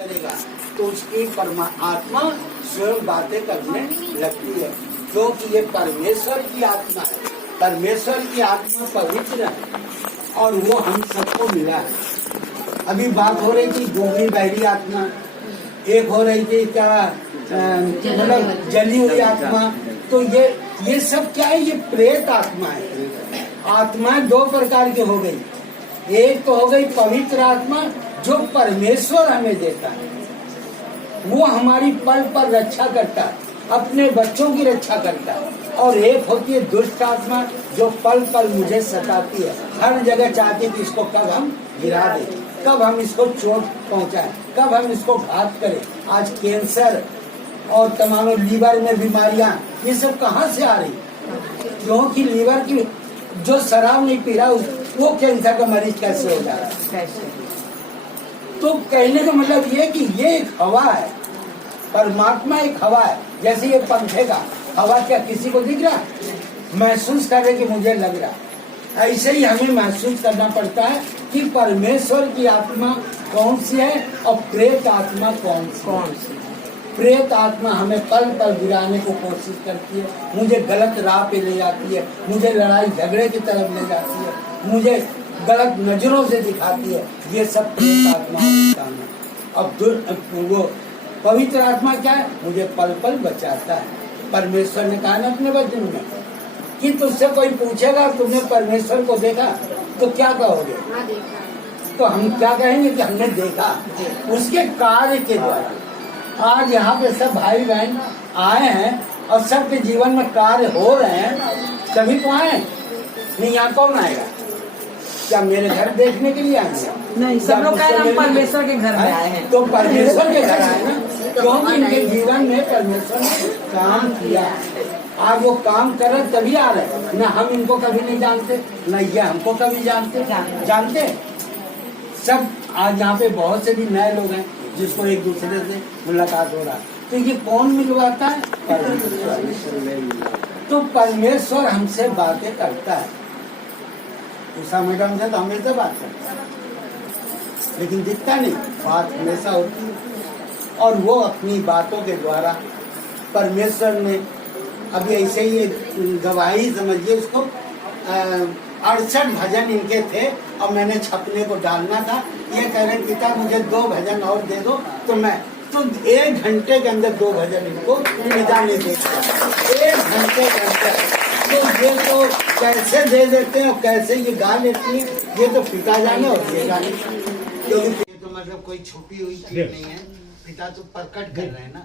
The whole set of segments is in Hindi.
करेगा तो उसकी आत्मा स्वयं बातें करने लगती है, क्योंकि ये परमेश्वर की आत्मा है। परमेश्वर की आत्मा पवित्र है और वो हम सबको मिला है। अभी बात हो रही थी गूंगी बहरी आत्मा, एक हो रही थी क्या मतलब जली हुई आत्मा। तो ये सब क्या है? ये प्रेत आत्मा है। आत्माएं दो प्रकार की हो गई। एक तो हो गई पवित्र आत्मा जो परमेश्वर हमें देता है, वो हमारी पल पर रक्षा करता है, अपने बच्चों की रक्षा करता है। और एक होती है दुष्ट आत्मा जो पल पल मुझे सताती है, हर जगह चाहती है कि इसको कब हम गिरा दें, कब हम इसको चोट पहुंचाएं, कब हम इसको घात करें। आज कैंसर और तमाम लीवर में बीमारियां, ये सब कहाँ से आ रही? क्योंकि लीवर की जो शराब नहीं पी रहा वो कैंसर का मरीज कैसे हो जा रहा है? तो कहने का मतलब ये कि ये एक हवा है, परमात्मा एक हवा है। जैसे ये पंखे का हवा, क्या किसी को दिख रहा है? महसूस कर रहे कि मुझे लग रहा। ऐसे ही हमें महसूस करना पड़ता है कि परमेश्वर की आत्मा कौन सी है और प्रेत आत्मा कौन सी। प्रेत आत्मा हमें पल पल गिराने को कोशिश करती है, मुझे गलत राह पे ले जाती है, मुझे लड़ाई झगड़े की तरफ ले जाती है, मुझे गलत नजरों से दिखाती है। ये सब प्रेत आत्मा का काम है। अब वो पवित्र आत्मा क्या है? मुझे पल पल बचाता है। परमेश्वर ने कहा ना अपने वचन में कि तुझसे कोई पूछेगा तुमने परमेश्वर को देखा तो क्या कहोगे? तो हम क्या कहेंगे कि हमने देखा उसके कार्य के द्वारा। आज यहाँ पे सब भाई बहन आए हैं और सबके जीवन में कार्य हो रहे हैं, तभी तो आए। नहीं यहाँ कौन आएगा? क्या मेरे घर देखने के लिए आए? नहीं, सब लोग कह रहे हैं परमेश्वर के घर में आए हैं। तो परमेश्वर के घर आए ना, क्योंकि इनके जीवन में परमेश्वर ने काम किया। आज वो काम कर रहे तभी आ रहे। न हम इनको कभी नहीं जानते, न ये हमको कभी जानते सब। आज यहाँ पे बहुत से भी नए लोग हैं जिसको एक दूसरे से मुलाकात हो रहा है। तो ये कौन मिलवाता है? परमेश्वर। तो परमेश्वर हमसे बातें करता है। उषा मैडम से तो हमेशा बात करता है, लेकिन दिखता नहीं, बात हमेशा होती है। और वो अपनी बातों के द्वारा परमेश्वर ने अभी ऐसे ही गवाही समझिए उसको, 68 भजन इनके थे और मैंने छपने को डालना था। ये कह रहे पिता मुझे 2 भजन और दे दो, तो मैं तो 1 घंटे के अंदर 2 भजन इनको पिता ने दे दिया। 1 घंटे के अंदर। तो ये तो कैसे दे देते हैं और कैसे ये गा लेती है, ये तो पिता जाने और ये गाने। क्योंकि तो मतलब कोई छुपी हुई चीज नहीं है, पिता तो प्रकट कर रहे हैं ना।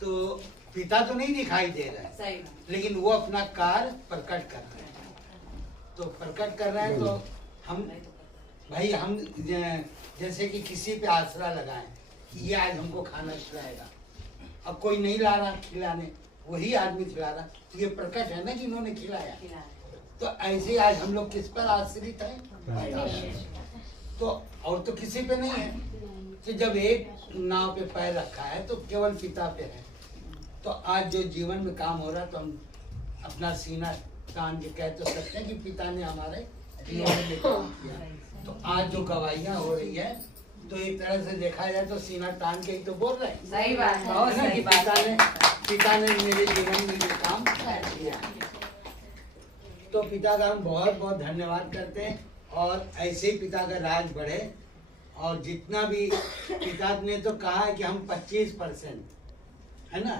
तो पिता तो नहीं दिखाई दे रहा है, लेकिन वो अपना कार्य प्रकट कर रहे हैं। तो प्रकट कर रहे हैं तो हम जैसे कि किसी पे आसरा लगाएं कि ये आज हमको खाना खिलाएगा, अब कोई नहीं ला रहा खिलाने, वही आदमी खिला रहा, तो ये प्रकट है ना कि इन्होंने खिलाया। तो ऐसे आज हम लोग किस पर आश्रित हैं? तो और तो किसी पे नहीं है। कि जब एक नाव पे पैर रखा है तो केवल पिता पे है। तो आज जो जीवन में काम हो रहा है तो हम अपना सीना तान के कह तो सकते हैं कि पिता ने हमारे जीवन में काम किया। तो आज जो गवाहियां हो रही है तो एक तरह से देखा जाए तो सीना तान के ही तो बोल रहे हैं। सही बात है, बहुत सही बात है। पिता ने मेरे जीवन में ये काम किया। तो पिता का हम बहुत बहुत धन्यवाद करते हैं और ऐसे ही पिता का राज बढ़े। और जितना भी पिता ने तो कहा है कि हम 25% है ना,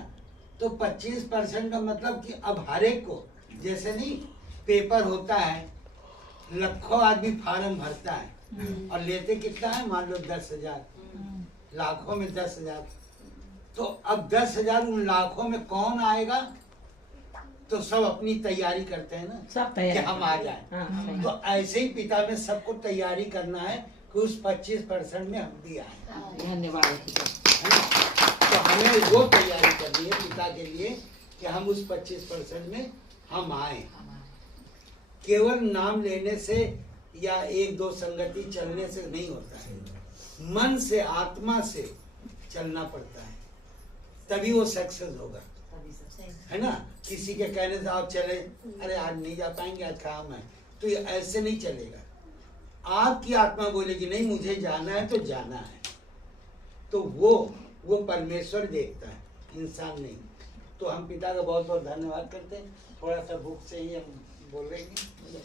तो 25% का मतलब कि अब हर एक को, जैसे नहीं पेपर होता है, लाखों आदमी फार्म भरता है और लेते कितना है, मान लो 10,000, लाखों में 10,000। तो अब 10,000 उन लाखों में कौन आएगा? तो सब अपनी तैयारी करते हैं ना, सब कि हम आ जाएं। तो ऐसे ही पिता में सबको तैयारी करना है कि उस 25% में हम भी आए। धन्यवाद। तो हमें वो तैयारी करनी है पिता के लिए कि हम उस 25% में हम आए। केवल नाम लेने से या 1-2 संगति चलने से नहीं होता है, मन से आत्मा से चलना पड़ता है, तभी वो सक्सेस होगा, है ना। किसी के कहने से आप चले, अरे आज नहीं जा पाएंगे, आज काम है, तो ये ऐसे नहीं चलेगा। आपकी आत्मा बोलेगी नहीं मुझे जाना है तो जाना है। तो वो परमेश्वर देखता है, इंसान नहीं। तो हम पिता का बहुत बहुत धन्यवाद करते हैं। थोड़ा सा भूख से ही हम बोलेंगे।